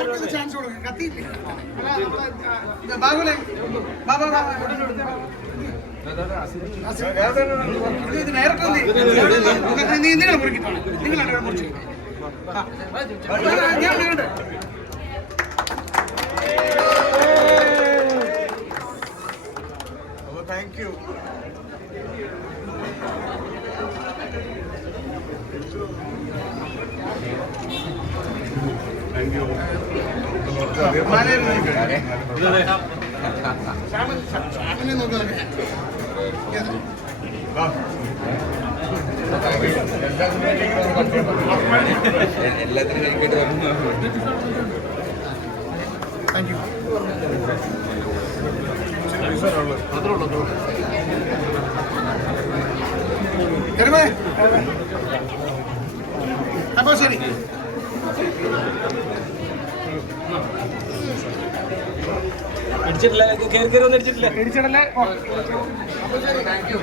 അവർക്ക് ചാൻസ് കൊടുക്കും. കത്തിയില്ലേ? ബാബുലേ ബാ ബാ ബാ ഇത് ഇത് ഡയറക്ടർ എന്ത് ചെയ്യും? നീ എന്തിനാ മുറിക്കിട്ടാണ് നിങ്ങളാണ് മുറിച്ച് ആ. ഞാൻ കണ്ടു താങ്ക് യു എല്ലാത്തിനും കഴിക്കേണ്ടി വരുന്നു താങ്ക് യു കരുമേ അപ്പോ ശരി കയറി കയറി ഒന്നും ഇടിച്ചിട്ടില്ല ഇടിച്ചിടല്ലേ ഓ. Thank you